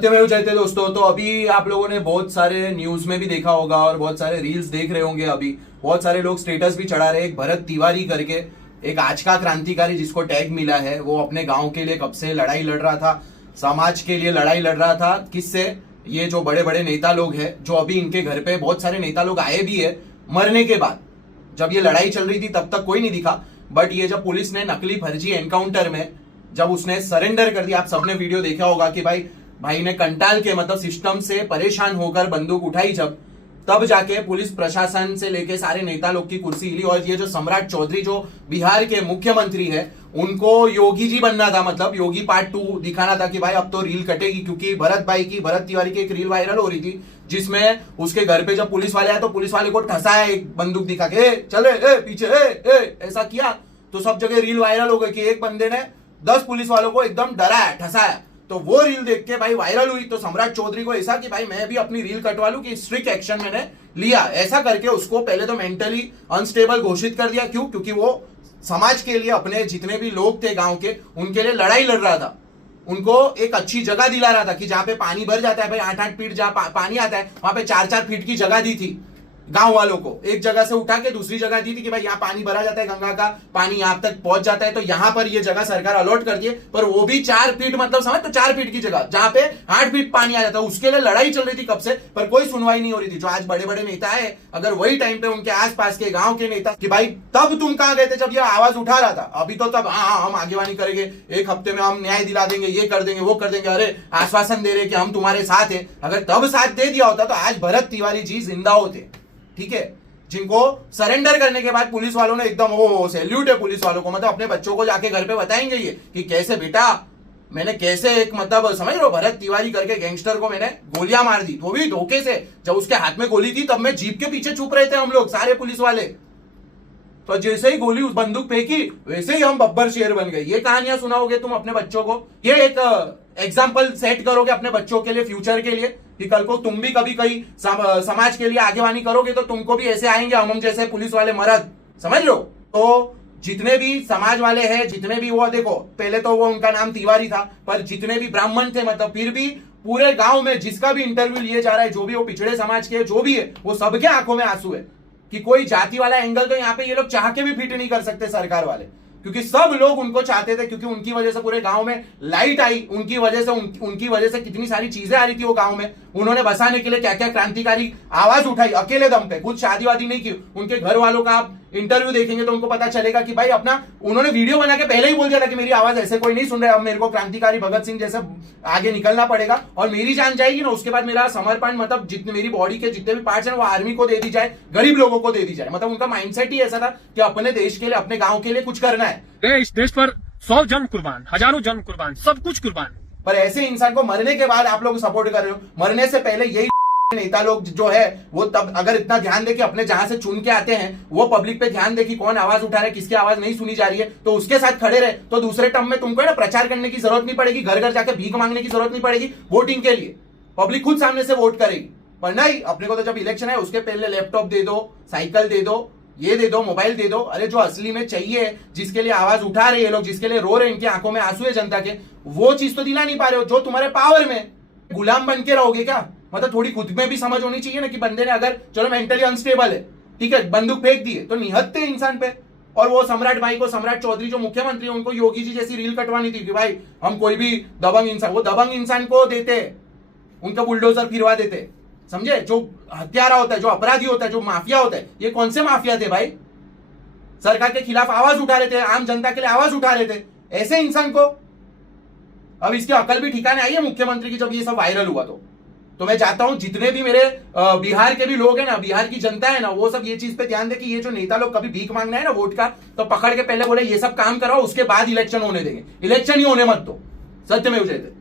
सत्यमेव जयते दोस्तों। तो अभी आप लोगों ने बहुत सारे न्यूज में भी देखा होगा और बहुत सारे रील्स देख रहे होंगे। अभी बहुत सारे लोग स्टेटस भी चढ़ा रहे हैं। एक भरत तिवारी करके एक आज का क्रांतिकारी जिसको टैग मिला है, वो अपने गांव के लिए कब से लड़ाई लड़ रहा था, समाज के लिए लड़ाई लड़ रहा था। किससे? ये जो बड़े बड़े नेता लोग हैं, जो अभी इनके घर पे बहुत सारे नेता लोग आए भी है मरने के बाद। जब ये लड़ाई चल रही थी तब तक कोई नहीं दिखा, बट ये जब पुलिस ने नकली फर्जी एनकाउंटर में जब उसने सरेंडर कर दिया, आप सबने वीडियो देखा होगा कि भाई ने कंटाल के मतलब सिस्टम से परेशान होकर बंदूक उठाई, जब तब जाके पुलिस प्रशासन से लेके सारे नेता लोग की कुर्सी हिली। और ये जो सम्राट चौधरी जो बिहार के मुख्यमंत्री है, उनको योगी जी बनना था, मतलब योगी पार्ट 2 दिखाना था कि भाई अब तो रील कटेगी। क्योंकि भरत तिवारी की एक रील वायरल हो रही थी जिसमें उसके घर पे जब पुलिस वाले आए तो पुलिस वाले को ठसाया एक बंदूक दिखा के, चले पीछे ऐसा किया। तो सब जगह रील वायरल हो गई कि एक बंदे ने 10 पुलिस वालों को एकदम डराया, ठसाया। तो वो रील देख के भाई वायरल हुई। तो सम्राट चौधरी को ऐसा कि भाई मैं भी अपनी रील कटवा लूं कि स्ट्रिक्ट एक्शन मैंने लिया। ऐसा करके उसको पहले तो मेंटली अनस्टेबल घोषित कर दिया। क्यों? क्योंकि वो समाज के लिए, अपने जितने भी लोग थे गांव के, उनके लिए लड़ाई लड़ रहा था। उनको एक अच्छी जगह दिला रहा था कि जहां पे पानी भर जाता है भाई, 8-8 फीट जहां पानी आता है वहां पे 4-4 फीट की जगह दी थी गांव वालों को। एक जगह से उठा के दूसरी जगह दी थी कि भाई यहाँ पानी भरा जाता है, गंगा का पानी यहाँ तक पहुंच जाता है, तो यहाँ पर ये जगह सरकार अलॉट कर दिए। पर वो भी 4 फीट, मतलब समझ, तो 4 फीट की जगह जहां पे 8 फीट पानी आ जाता है, उसके लिए लड़ाई चल रही थी कब से, पर कोई सुनवाई नहीं हो रही थी। जो आज बड़े बड़े नेता है, अगर वही टाइम पे उनके आसपास के गांव के नेता कि भाई तब तुम कहां गए थे जब ये आवाज उठा रहा था, अभी तो तब हाँ हम आगेवानी करेंगे, 1 हफ्ते में हम न्याय दिला देंगे, ये कर देंगे, वो कर देंगे, अरे आश्वासन दे रहे कि हम तुम्हारे साथ है। अगर तब साथ दे दिया होता तो आज भरत तिवारी जी जिंदा होते। ठीक है, जिनको सरेंडर करने के बाद पुलिस वालों ने एकदम ओ सैल्यूट है पुलिस वालों को, मतलब अपने बच्चों को जाके घर पे बताएंगे ये कि कैसे बेटा मैंने कैसे एक, मतलब समझ लो, भरत तिवारी करके गैंगस्टर को मैंने गोलियां मार दी, वो भी धोखे से। जब उसके हाथ में गोली थी तब मैं जीप के पीछे छुप रहे थे हम लोग सारे पुलिस वाले। तो जैसे ही गोली उस बंदूक फेंकी वैसे ही हम बब्बर शेर बन गए। ये कहानियां सुनाओगे तुम अपने बच्चों को, ये एक एग्जाम्पल सेट करोगे अपने बच्चों के लिए, फ्यूचर के लिए, कि कल को तुम भी कभी कहीं समाज के लिए आगेवानी करोगे तो तुमको भी ऐसे आएंगे हम जैसे पुलिस वाले मर्द, समझ लो। तो जितने भी समाज वाले हैं, जितने भी, वो देखो पहले तो वो उनका नाम तिवारी था, पर जितने भी ब्राह्मण थे, मतलब फिर भी पूरे गांव में जिसका भी इंटरव्यू लिए जा रहा है, जो भी वो पिछड़े समाज के जो भी है, वो सबके आंखों में आंसू है कि कोई जाति वाला एंगल तो यहाँ पे ये लोग चाह के भी फिट नहीं कर सकते सरकार वाले, क्योंकि सब लोग उनको चाहते थे। क्योंकि उनकी वजह से पूरे गांव में लाइट आई, उनकी वजह से कितनी सारी चीजें आ रही थी वो गांव में। उन्होंने बसाने के लिए क्या क्या क्रांतिकारी आवाज उठाई अकेले दम पे, कुछ शादी वादी नहीं की। उनके घर वालों का आप इंटरव्यू देखेंगे तो उनको पता चलेगा कि भाई अपना उन्होंने वीडियो बना के पहले ही बोल दिया था कि मेरी आवाज ऐसे कोई नहीं सुन रहा है, अब मेरे को क्रांतिकारी भगत सिंह जैसे आगे निकलना पड़ेगा और मेरी जान जाएगी ना, उसके बाद मेरा समर्पण, मतलब जितने मेरी बॉडी के जितने भी पार्ट्स हैं वो आर्मी को दे दी जाए, गरीब लोगों को दे दी जाए। मतलब उनका माइंडसेट ही ऐसा था कि अपने देश के लिए, अपने गांव के लिए कुछ करना है। इस देश पर 100 जन कुर्बान, हजारों जन कुर्बान, सब कुछ कुर्बान। पर ऐसे इंसान को मरने के बाद आप लोग सपोर्ट कर रहे हो। मरने से पहले यही नेता लोग जो है वो तब अगर इतना ध्यान दे कि अपने जहां से चुन के आते हैं वो पब्लिक पे ध्यान दे कि कौन आवाज उठा रहा है, किसकी आवाज नहीं सुनी जा रही है, तो उसके साथ खड़े रहे, तो दूसरे टर्म में तुमको ना प्रचार करने की जरूरत नहीं पड़ेगी, घर घर जाकर भीख मांगने की जरूरत नहीं पड़ेगी वोटिंग के लिए। पब्लिक खुद सामने से वोट करेगी। पर नहीं, अपने को तो जब इलेक्शन है उसके पहले लैपटॉप दे दो, साइकिल दे दो, ये दे दो, मोबाइल दे दो। अरे जो असली में चाहिए, जिसके लिए आवाज उठा रहे हैं लोग, जिसके लिए रो रहे हैं, इनकी आंखों में आंसू है जनता के, वो चीज तो दिला नहीं पा रहे हो जो तुम्हारे पावर में। गुलाम बन के रहोगे क्या? मतलब थोड़ी खुद में भी समझ होनी चाहिए ना कि बंदे ने, अगर चलो मेंटली अनस्टेबल है, ठीक है, बंदूक फेंक दी है तो निहत्ते इंसान पे। और वो सम्राट भाई को, सम्राट चौधरी जो मुख्यमंत्री, उनको योगी जी जैसी रील कटवानी थी कि भाई हम कोई भी दबंग इंसान, वो दबंग इंसान को देते, उनका बुलडोजर फिरवा देते, समझे? जो हत्यारा होता है, जो अपराधी होता है, जो माफिया होता है, ये कौन से माफिया थे भाई? सरकार के खिलाफ आवाज उठा रहे थे, आम जनता के लिए आवाज उठा रहे थे, ऐसे इंसान को। अब इसकी अकल भी ठिकाने आई है मुख्यमंत्री की जब ये सब वायरल हुआ। तो मैं चाहता हूं जितने भी मेरे बिहार के भी लोग हैं ना, बिहार की जनता है ना, वो सब ये चीज पे ध्यान दे कि ये जो नेता लोग कभी भीख मांगना है ना वोट का, तो पकड़ के पहले बोले ये सब काम कराओ, उसके बाद इलेक्शन होने देंगे। इलेक्शन ही होने मत दो। सत्यमेव जयते।